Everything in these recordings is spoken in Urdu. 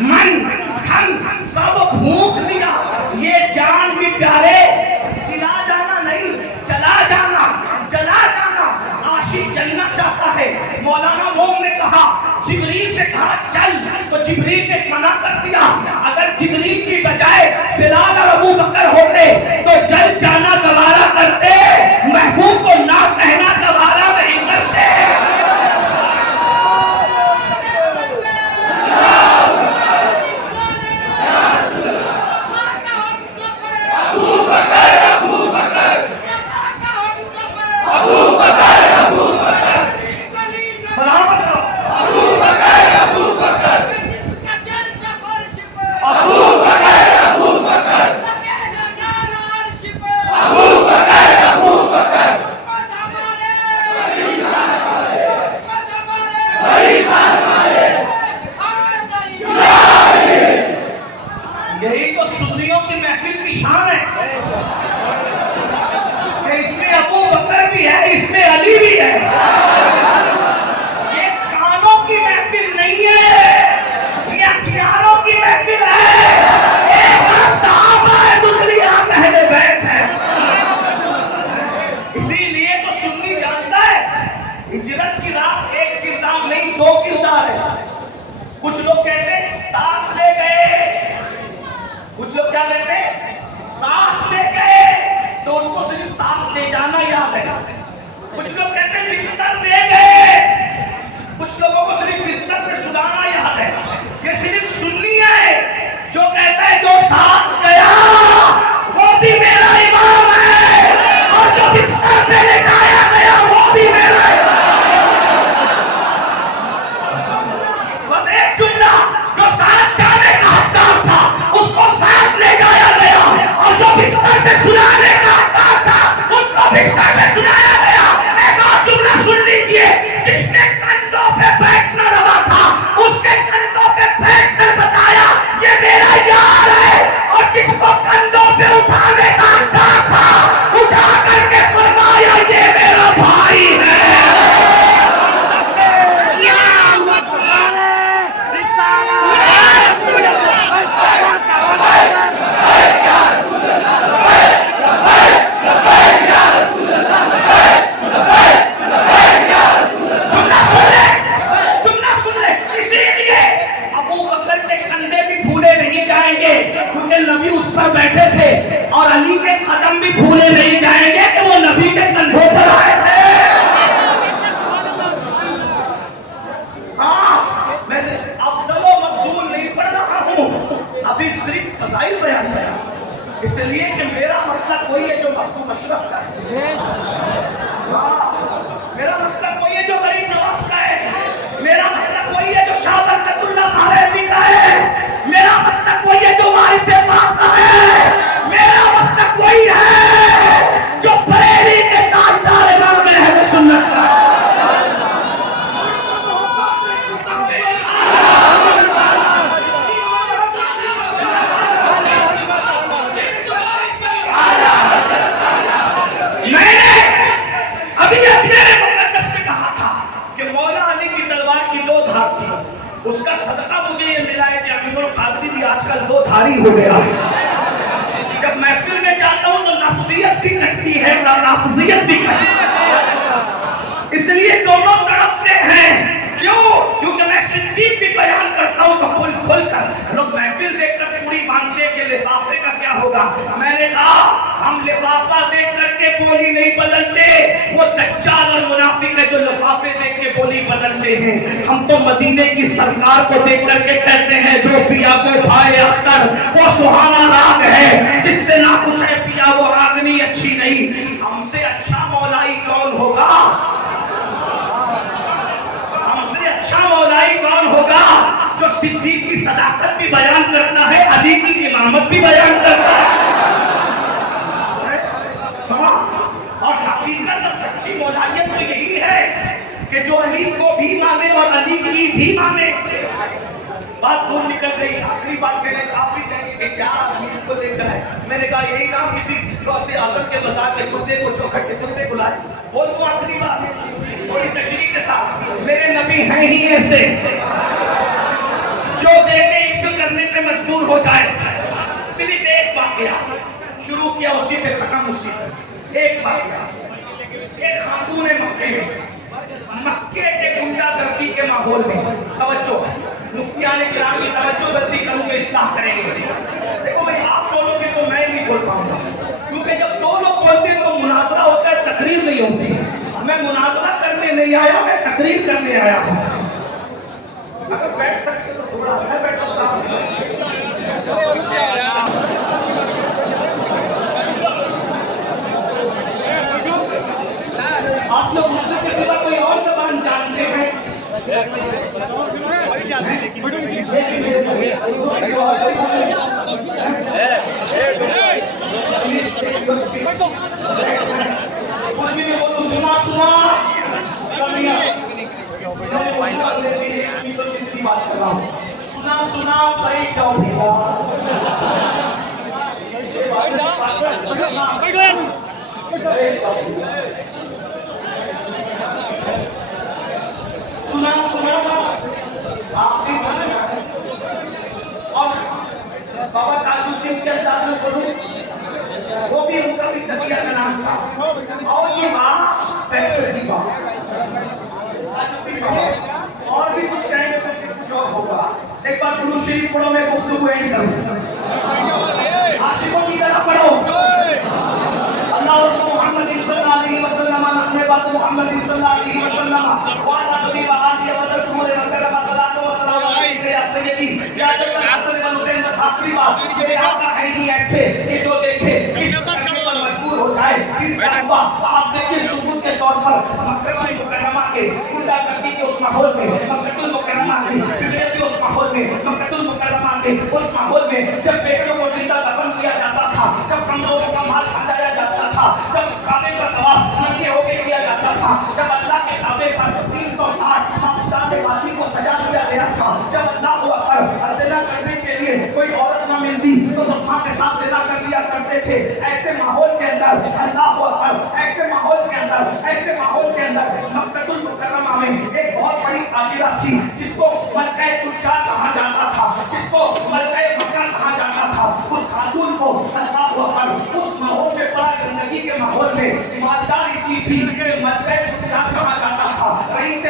من دھن سب پھونک دیا. یہ جان بھی پیارے چلا جانا نہیں, چلا جانا, چلا جانا. عاشق چلنا چاہتا ہے. مولانا موم نے کہا, جبریل سے کہا چل, تو جبریل نے منع کر دیا. اگر جبریل کی بجائے بلال اور ابو بکر ہوتے تو جل جانا گوارا کرتے, محبوب کو نہ کہنا گوارا نہیں کرتے. یہی تو سنیوں کی محفل کی شان ہے کہ اس میں ابو بکر بھی ہے, اس میں علی بھی ہے. یہ کانوں کی محفل نہیں ہے, یہ اختیاروں کی محفل ہے. ایک آپ صحابہ ہے, دوسری آپ اہل بیت ہے. اسی لیے تو سنی جانتا ہے ہجرت کی رات ایک کردار نہیں, دو کردار ہے. کچھ لوگ کہتے ہیں ساتھ لے گئے, کچھ لوگ کیا کہتے ہیں ساتھ لے گئے تو ان کو صرف ساتھ لے جانا یاد ہے. کچھ لوگ کہتے ہیں بستر لے گئے, کچھ لوگوں کو صرف بستر پہ سلانا یاد ہے. یہ صرف سنی ہے جو کہتا ہے جو ساتھ گیا وہ بھی میرا امام ہے, اور جو بستر پہ لٹایا گیا وہ بھی میرا امام ہے. بس ایک جملہ, جو ساتھ جانے کا حقدار تھا اس کو ساتھ لے جایا گیا, اور جو بستر پہ سلانے کا حقدار تھا اس کو بستر پہ سلایا گیا. ایک اور جملہ سن لیجئے, جس نے کندھوں پہ بیٹھنا روا تھا اس کے کندھوں پہ بیٹھ کر بتایا یہ میرا یار ہے, اور جس کو کندھوں پہ اٹھانے کا حقدار تھا اٹھا کر کے فرمایا یہ میرا بھائی ہے. نبی اس پر بیٹھے تھے اور علی کے قدم بھی بھولے نہیں جائیں گے کہ وہ نبی کے کندھوں پر آئے تھے. میں افضل و مفضول نہیں پڑھ رہا ہوں, ابھی صرف فضائل بیان کر رہا ہوں, اس لیے کہ میرا مسلک وہی ہے جو مخدوم اشرف کا ہے. میرا مسلک وہی ہے جو غریب نواز کا ہے. میرا مسلک وہی ہے جو شاہ برکت اللہ بھارتی کا ہے. میرا مسلک وہی ہے جو وارث پاک کا ہے. میرا مسلک وہی ہے جو بریلی کے تاجدار امام اہل سنت کا ہے. میں نے ابھی اجمیر مقدس میں کہا تھا کہ مولا علی کی تلوار کی دو دھار تھی, اس کا صدقہ مجھے یہ ملا ہے کہ امیر القادری بھی آج کل دو دھاری ہو گیا ہے. جب محفل میں جاتا ہوں تو نصریت بھی کٹتی ہے اور نافذیت بھی کٹتی ہے, اس لیے دونوں تڑپتے ہیں. کیوں؟ کیونکہ میں صدیق بھی بیان کرتا ہوں تو کھل کھل کر. لوگ محفل دیکھ کر پوری مانتے کہ لفافے کا کیا ہوگا. میں نے کہا ہم لفافہ دیکھ کر کے بولی نہیں بدلتے, وہ دجال اور منافق ہے جو لفافے دیکھ کے بولی بدلتے ہیں. ہم تو مدینے کی سرکار کو دیکھ کر کے کہتے ہیں جو پیا کو بھائے اختر وہ سہانا راگ ہے, جس سے ناخوش ہے پیا وہ راگنی اچھی نہیں. ہم سے اچھا مولائی کون ہوگا, ہم سے اچھا مولائی کون ہوگا جو صدیق کی صداقت بھی بیان کرتا ہے, علی کی امامت بھی بیان کرتا ہے. اور حقیقت اور سچی مولائیت تو یہی ہے کہ جو علی کو بھی مانے اور علی کی بھی مانے. بات دور نکل گئی, آخری بات کہنے آپ بھی کہیں گے کہ کیا امیر کو دیکھ کر ہے. میں نے کہا یہی نام کسی غوث اعظم کے مزار کے کتے کو چوکھٹ کے کتے کو لائے. بول تو آخری بات تھوڑی تشریح کے ساتھ, میرے نبی ہیں ہی ایسے جو دیتے عشق کرنے پہ مجبور ہو جائے. صرف ایک واقعہ شروع کیا اسی پہ ختم اسی پہ. ایک واقعہ ایک خاتون مکے میں مکے کے گنڈا گردی کے ماحول میں. توجہ مفتیان کرام کی توجہ غلطی کروں گے اصلاح کریں گے. دیکھو بھائی آپ بولو گے تو میں نہیں بول پاؤں گا کیونکہ جب دو لوگ بولتے ہیں تو مناظرہ ہوتا ہے تقریر نہیں ہوتی. میں مناظرہ کرنے نہیں آیا میں تقریر کرنے آیا ہوں. اگر بیٹھ سکتے تو تھوڑا میں بیٹھا ہوں. آپ لوگ اردو کے سوا کوئی اور زبان جانتے ہیں؟ سنا سنا بیٹھ جاؤ سنا سنا آپ بھی سنا. اور بابا تاج الدین کے انداز میں پڑھوں وہ بھی ان کا بھی تقیہ کا نام تھا. اور جی ماں پہلے جی ماں اور بھی کچھ کہیں گے تو کچھ اور ہوگا. ایک بار درود شریف پڑھو میں گفتگو اینڈ کروں. عاشقوں کی طرح پڑھو. اللہ محمد صلی اللہ علیہ وسلم نحن بعد محمد صلی اللہ علیہ وسلم وعلى صحبه وآله وسلم وکرم صلاۃ و سلام علیک یا سیدی یا جب حسن بن حسین بس آخری بات میرے آقا ہے ہی ایسے کہ جو دیکھے عشق کرنے پر مجبور ہو جائے. پھر کیا آپ دیکھیں ثبوت کے طور پر مکہ مکرمہ کے گنڈا گردی کے اس ماحول میں مکہ المکرمہ کے بگڑے کے اس ماحول میں مکہ المکرمہ کے اس ماحول میں جب بیٹوں کو زندہ دفن کیا جاتا تھا, جب کمزوروں کا مال کھایا جاتا تھا, جب کعبے کا طواف ننگے ہو کے کیا جاتا تھا, جب اللہ کے کعبے پر 360 مقصد وادی کو سجا دیا گیا تھا, جب اللہ کو اکبر زنا کرنے کے لیے کوئی عورت نہ ملتی تو ماں کے ساتھ زنا کر لیا کرتے تھے. ایسے ماحول کے اندر اللہ کو اکبر ایسے ماحول کے اندر مکہ المکرمہ میں ایک بہت بڑی تاجرہ تھی جس کو ملکہ تجار کہا جاتا تھا, جس کو ملکہ مکہ کہا جاتا تھا. اس خاتون کو اللہ کو اکبر اس ماحول میں بڑا گندگی کے ماحول میں مالدار اتنی تھی کہ ملکہ تجار کہا جاتا تھا, رئیسہ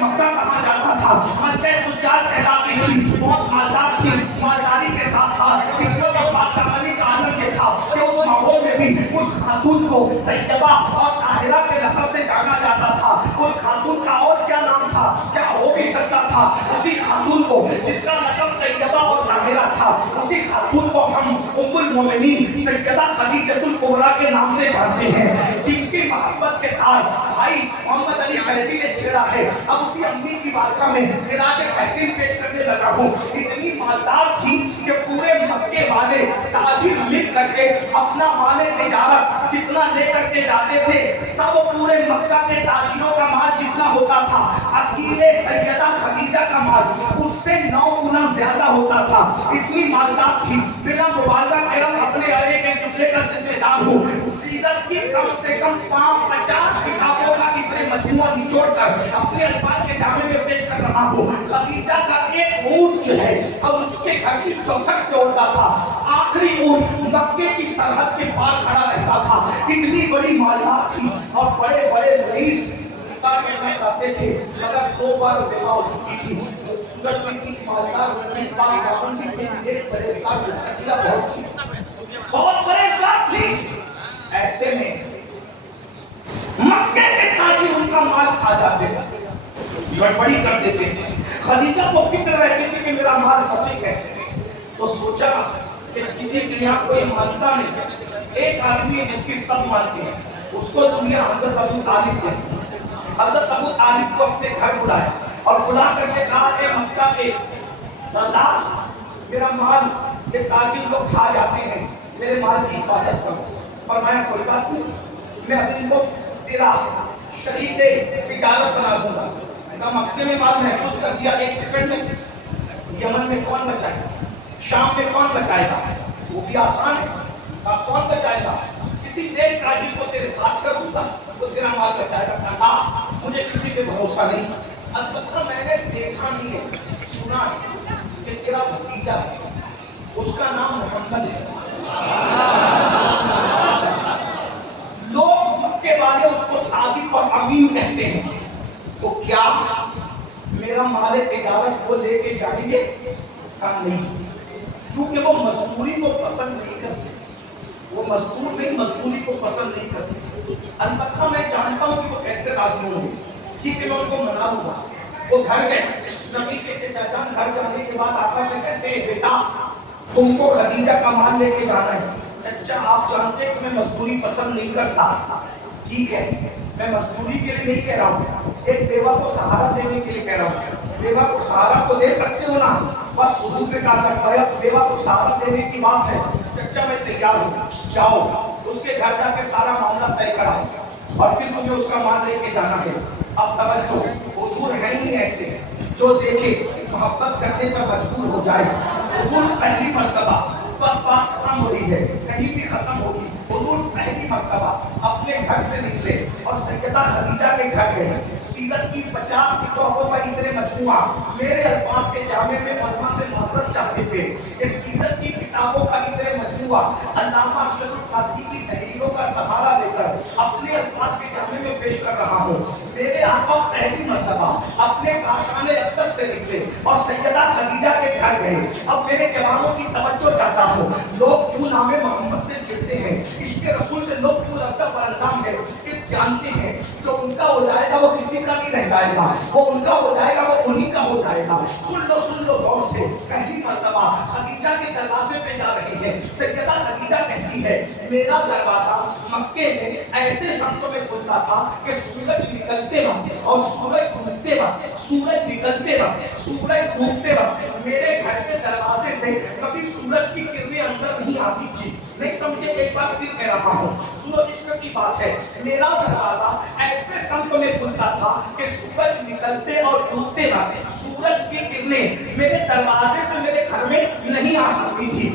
مکہ کہا جاتا تھا. ملکہ تجار کہلاتی تھی, بہت مالدار تھی. مالداری کے ساتھ ساتھ اس کو پاکدامنی کا عالم یہ تھا کہ اس ماحول میں بھی اس خاتون کو طیبہ اور طاہرہ کے لقب سے جانا جاتا تھا. اس خاتون کا اور کیا نام تھا کیا ہو بھی سکتا تھا؟ اسی خاتون کو جس کا لقب طیبہ اور طاہرہ تھا, اسی خاتون کو ہم ام المومنین سیدہ خدیجہ الکبریٰ کے نام سے جانتے ہیں, جن کی محبت کے تاج بھائی محمد علی فیضی نے چھیڑا ہے. اب اسی امی کی بارگاہ میں خراج تحسین پیش کرنے لگا ہوں. اتنی مالدار تھی کہ پورے مکے والے تاجر مل کر کے اپنا مال تجارت جتنا لے کر کے جاتے تھے سب پورے مکہ کے تاجروں کا مال جتنا ہوتا تھا اکیلے سیدہ خدیجہ کا مال اس سے 9 گنا زیادہ ہوتا تھا. اتنی مالدار تھی. بلا مبالغہ کرم اپنے آئے کے جملے کا ذمہ دار ہوں. سیرت کی کم سے کم 50 کتابوں کا اتنے مجموعہ نچوڑ کر اپنے الفاظ کے جامع میں پیش کر رہا ہوں. خدیجہ کا ایک اونٹ جو ہے اب اس کے گھر کی چوکھٹ پہ ہوتا تھا. آخری اونٹ مکے کی سرحد کے پار کھڑا رہتا تھا. اتنی بڑی مالدار تھی اور بڑے بڑے رئیس کرنا چاہتے تھے مگر 2 بار بیوہ ہو چکی تھی. سورت میں کی مالدار ہوتی باغ کی ایک پریشان بہت پریشان تھی. ایسے میں مکے کے تاجر ان کا مال کھا جاتے تھے, گڑبڑی کر دیتے تھے. خدیجہ کو فکر رہتی تھی کہ میرا مال بچے کیسے. تو سوچا کہ کسی کے یہاں کوئی مانتا نہیں, ایک آدمی ہے جس کی سب مانتے ہیں, اس کو دنیا حضرت ابو طالب کہتی ہے. حضرت ابو طالب کو اپنے گھر بلایا اور بلا کر کے کہا اے مکہ کے سردار میرا مال یہ تاجر لوگ کھا جاتے ہیں, میرے مال کی حفاظت کرو. فرمایا کوئی بات نہیں, میں ابھی ان کو تیرا شریک تجارت بنا دوں گا. کہا مکے میں مال محفوظ کر دیا 1 سیکنڈ میں, یمن میں کون بچائے گا, شام میں کون بچائے گا, وہ بھی آسان ہے. کہا کون بچائے گا, کسی نیک تاجر کو تیرے ساتھ کر دوں گا وہ تیرا مال بچائے گا. کہا مجھے کسی پہ بھروسہ نہیں, البتہ میں نے دیکھا نہیں ہے, سنا ہے کہ کہ تیرا بھتیجا ہے، اس کا نام محمد ہے۔ لوگ مکے والے اس کو صادق اور امین کہتے ہیں۔ تو کیا میرا مال تجارت کو لے کے جائیں گے؟ کہا نہیں، کیونکہ وہ مزدوری کو پسند نہیں کرتے، وہ مزدور نہیں، مزدوری کو پسند نہیں کرتے۔ البتہ میں جانتا ہوں کہ وہ کیسے راضی ہوں گے، ٹھیک ہے میں ان کو منا لوں گا۔ وہ گھر گئے، نبی کے چچا جان گھر جانے کے بعد آقا سے کہتے ہیں بیٹا تم کو خدیجہ کا مال لے کے جانا ہے۔ چچا آپ جانتے ہیں کہ میں مزدوری پسند نہیں کرتا۔ ٹھیک ہے میں مزدوری کے لیے نہیں کہہ رہا ہوں، ایک بیوہ کو سہارا دینے کے لیے کہہ رہا ہوں۔ بیوہ کو سہارا تو دے سکتے ہو نا، بس حضور نے کہا کرتا بیوہ کو سہارا دینے کی بات ہے، چچا میں تیار ہوں، جاؤ اس کے گھر جا کے سارا معاملہ طے کرا اور پھر مجھے اس کا مال لے کے جانا ہے۔ اب توجہ، حضور ہے ہی ایسے جو دیکھے محبت کرنے پر مجبور ہو جائے۔ حضور پہلی مرتبہ بس بات ختم ہو رہی ہے، کہیں بھی ختم ہوگی، حضور پہلی مرتبہ اپنے گھر سے نکلے اور سیدہ خدیجہ کے گھر گئے۔ سیرت کی 50 کتابوں کا اتنے مجموعہ، میرے الفاظ کے جامع میں علماء سے معذرت چاہتے تھے کہ سیرت کی کتابوں کا اتنے مجموعہ علامہ ارشد القادری کی تحریروں کا سہارا لے کر اپنے الفاظ کے جامع میں پیش کر رہا ہوں۔ میرے آقا پہلی مرتبہ اپنے کاشان اقدس سے نکلے اور سیدہ خدیجہ کے گھر گئے۔ اب میرے جوانوں کی توجہ چاہتا ہوں، لوگ کیوں نام محمد سے چڑھتے ہیں، عشق رسول سے لوگ کیوں لفظ برندام ہے کہ جانتے ہیں جو ان کا ہو جائے گا وہ کسی کا نہیں رہ جائے گا، وہ ان کا ہو جائے گا وہ انہی کا ہو جائے گا۔ سن لو غور سے، پہلی مرتبہ خدیجہ کے دروازے پہ جا رہے ہیں۔ سیدہ خدیجہ کہتی ہے میرا دروازہ مکے میں ایسے سمتوں میں کھلتا تھا کہ سورج نکلتے وقت اور سورج ڈوبتے وقت، سورج نکلتے وقت سورج ڈوبتے وقت میرے گھر کے دروازے سے کبھی سورج کی کرنیں اندر نہیں آتی تھی۔ نہیں سمجھے، ایک بار پھر کہہ رہا ہوں، سورج عشق کی بات ہے، میرا دروازہ ایسے سمت میں کھلتا تھا کہ سورج نکلتے اور ڈوبتے وقت سورج کی کرنیں میرے دروازے سے میرے گھر میں نہیں آ سکتی تھی۔